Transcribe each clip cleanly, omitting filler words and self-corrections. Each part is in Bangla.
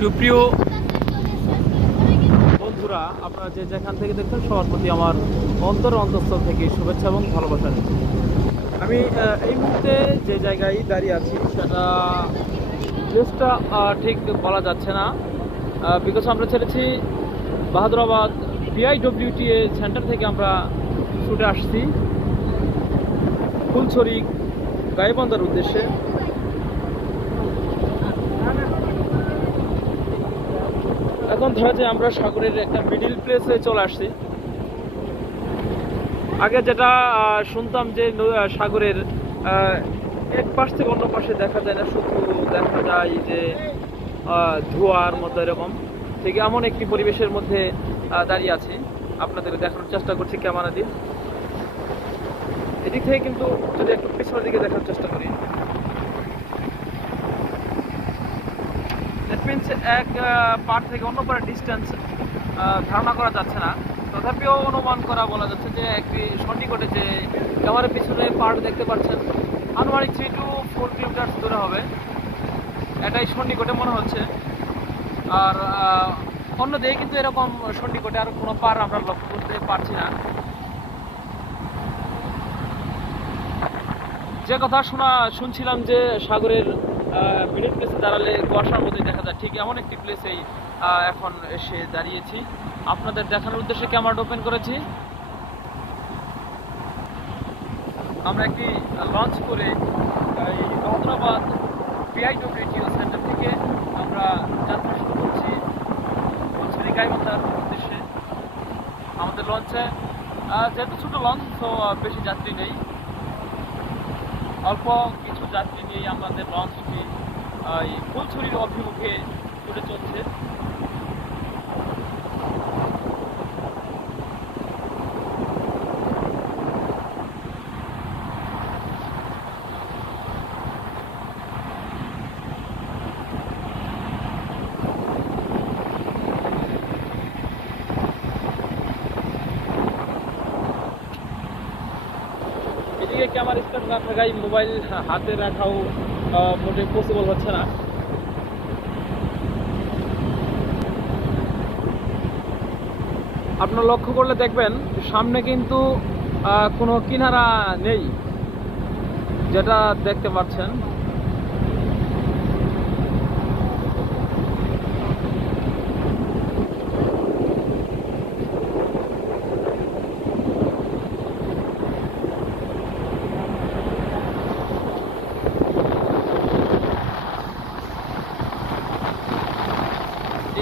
সুপ্রিয় বন্ধুরা, আপনারা যে যেখান থেকে দেখছেন সবার প্রতি আমার অন্তঃস্থল থেকে শুভেচ্ছা এবং ভালোবাসা নিচ্ছি। আমি এই মুহূর্তে যে জায়গায় দাঁড়িয়ে আছি সেটা প্লেসটা ঠিক বলা যাচ্ছে না, বিকজ আমরা ছেড়েছি বাহাদুরাবাদ BIWTA সেন্টার থেকে আমরা ছুটে আসছি ফুলছড়ি গাইবান্ধার উদ্দেশ্যে। এখন ধরা যায় আমরা সাগরের একটা মিডিল প্লেসে চলে আসছি। আগে যেটা শুনতাম যে সাগরের এক পাশ থেকে অন্য পাশে দেখা যায় না, শুধু দেখা যায় যে ধোঁয়ার মতো এরকম, ঠিক এমন একটি পরিবেশের মধ্যে দাঁড়িয়ে আছি। আপনাদের দেখানোর চেষ্টা করছি ক্যামেরা দিয়ে। এদিক থেকে কিন্তু যদি একটু পিছনের দিকে দেখার চেষ্টা করি, দ্যাট মিনস এক পার থেকে অন্য পারের ডিস্টেন্স ধারণা করা যাচ্ছে না, তথাপিও অনুমান করা বলা যাচ্ছে যে একটি সন্নিকটে যে ক্যামেরার পিছনে পার্ট দেখতে পাচ্ছেন আনুমানিক 3 to 4 কিলোমিটার দূরে হবে, এটাই সন্নিকটে মনে হচ্ছে। আর অন্যদিকে কিন্তু এরকম সন্নিকটে আর কোনো পার আমরা লক্ষ্য করতে পারছি না। যে কথা শুনছিলাম যে সাগরের মিডিল প্লেসে দাঁড়ালে কুয়াশার মধ্যে দেখা যায়, ঠিক এমন একটি প্লেসেই এখন এসে দাঁড়িয়েছি। আপনাদের দেখানোর উদ্দেশ্যে ক্যামেরাটা ওপেন করেছি। আমরা একটি লঞ্চ করে এই বাহাদুরাবাদ BIWTA সেন্টার থেকে আমরা যাত্রা শুরু করছি ফুলছড়ি গাইবান্ধার উদ্দেশ্যে। আমাদের লঞ্চে যেহেতু ছোটো লঞ্চ, তো বেশি যাত্রী নেই, অল্প কিছু যাত্রী নিয়ে আমাদের লঞ্চটি এই ফুলছড়ির অভিমুখে ছুটে চলছে। এদিকে ক্যামেরা স্ট্যান্ড না থাকায় মোবাইল হাতে রাখাও মোটে পসিবল হচ্ছে না। আপনারা লক্ষ্য করলে দেখবেন সামনে কিন্তু কোনো কিনারা নেই, যেটা দেখতে পাচ্ছেন।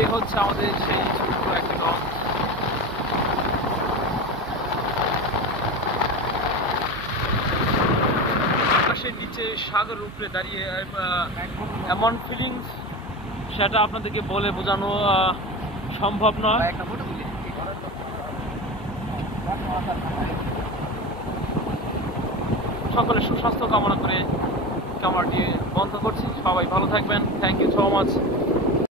এই হচ্ছে আমাদের সেই ছোট্ট একটা লঞ্চ। আকাশের নিচে সাগরের উপরে দাঁড়িয়ে এমন ফিলিংস সেটা আপনাদেরকে বলে বোঝানো সম্ভব নয়। সকলের সুস্বাস্থ্য কামনা করে ক্যামেরাটি বন্ধ করছি। সবাই ভালো থাকবেন। Thank you so much.